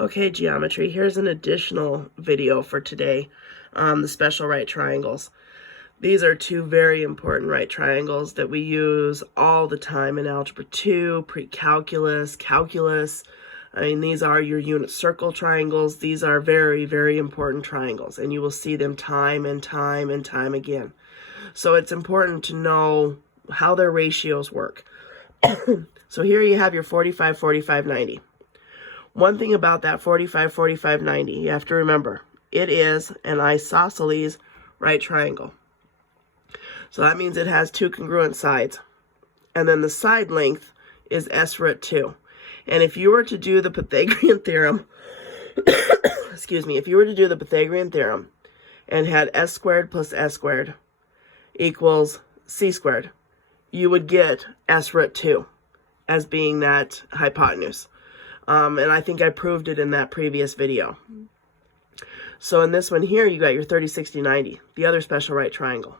Okay, geometry, here's an additional video for today on the special right triangles. These are two very important right triangles that we use all the time in Algebra 2, pre-calculus, calculus. I mean, these are your unit circle triangles. These are very, very important triangles, and you will see them time and time and time again. So it's important to know how their ratios work. So here you have your 45, 45, 90. One thing about that 45, 45, 90, you have to remember, it is an isosceles right triangle. So that means it has two congruent sides. And then the side length is s root 2. And if you were to do the Pythagorean theorem, excuse me, if you were to do the Pythagorean theorem and had s squared plus s squared equals c squared, you would get s root 2 as being that hypotenuse. And I think I proved it in that previous video. So in this one here, you got your 30, 60, 90, the other special right triangle.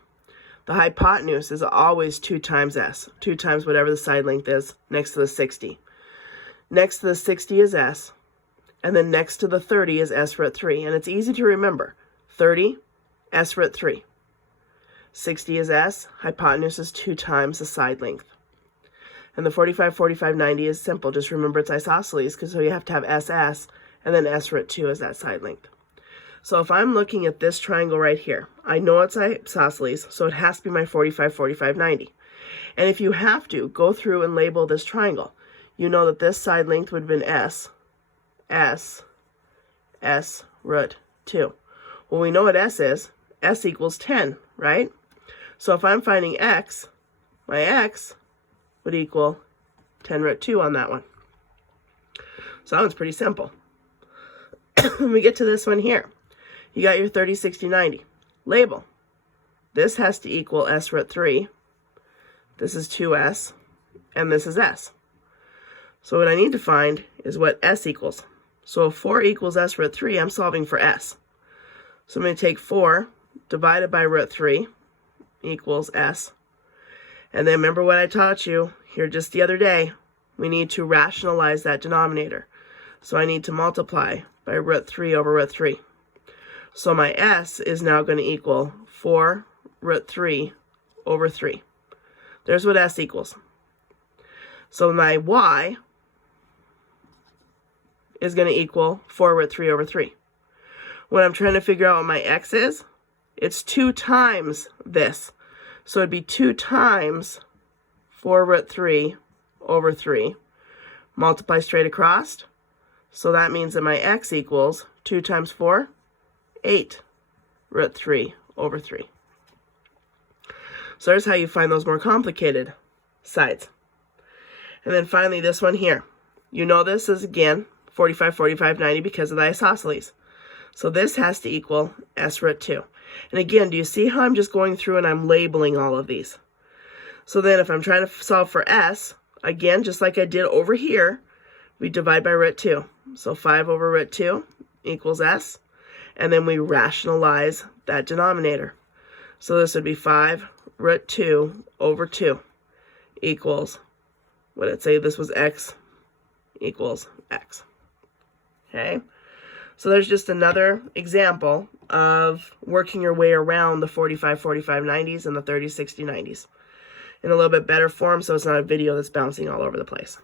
The hypotenuse is always 2 times s, 2 times whatever the side length is next to the 60. Next to the 60 is s, and then next to the 30 is s root 3. And it's easy to remember. 30, s root 3. 60 is s, hypotenuse is 2 times the side length. And the 45, 45, 90 is simple. Just remember it's isosceles, because so you have to have SS, and then s root 2 is that side length. So if I'm looking at this triangle right here, I know it's isosceles, so it has to be my 45, 45, 90. And if you have to, go through and label this triangle. You know that this side length would have been s root 2. Well, we know what s is. S equals 10, right? So if I'm finding x, my x would equal 10 root 2 on that one. So that one's pretty simple. When we get to this one here, you got your 30, 60, 90. Label. This has to equal s root 3. This is 2s, and this is s. So what I need to find is what s equals. So if 4 equals s root 3, I'm solving for s. So I'm going to take 4 divided by root 3 equals s. And then remember what I taught you here just the other day. We need to rationalize that denominator. So I need to multiply by root 3 over root 3. So my s is now going to equal 4 root 3 over 3. There's what s equals. So my y is going to equal 4 root 3 over 3. When I'm trying to figure out what my x is, it's 2 times this. So it'd be 2 times 4 root 3 over 3. Multiply straight across. So that means that my x equals 2 times 4, 8 root 3 over 3. So there's how you find those more complicated sides. And then finally this one here. You know this is, again, 45, 45, 90 because of the isosceles. So this has to equal s root 2. And again, do you see how I'm just going through and I'm labeling all of these? So then if I'm trying to solve for s, again, just like I did over here, we divide by root 2. So 5 over root 2 equals s. And then we rationalize that denominator. So this would be 5 root 2 over 2 equals, what did it say? This was x equals x. Okay? So there's just another example of working your way around the 45, 45, 90s and the 30, 60, 90s in a little bit better form so it's not a video that's bouncing all over the place.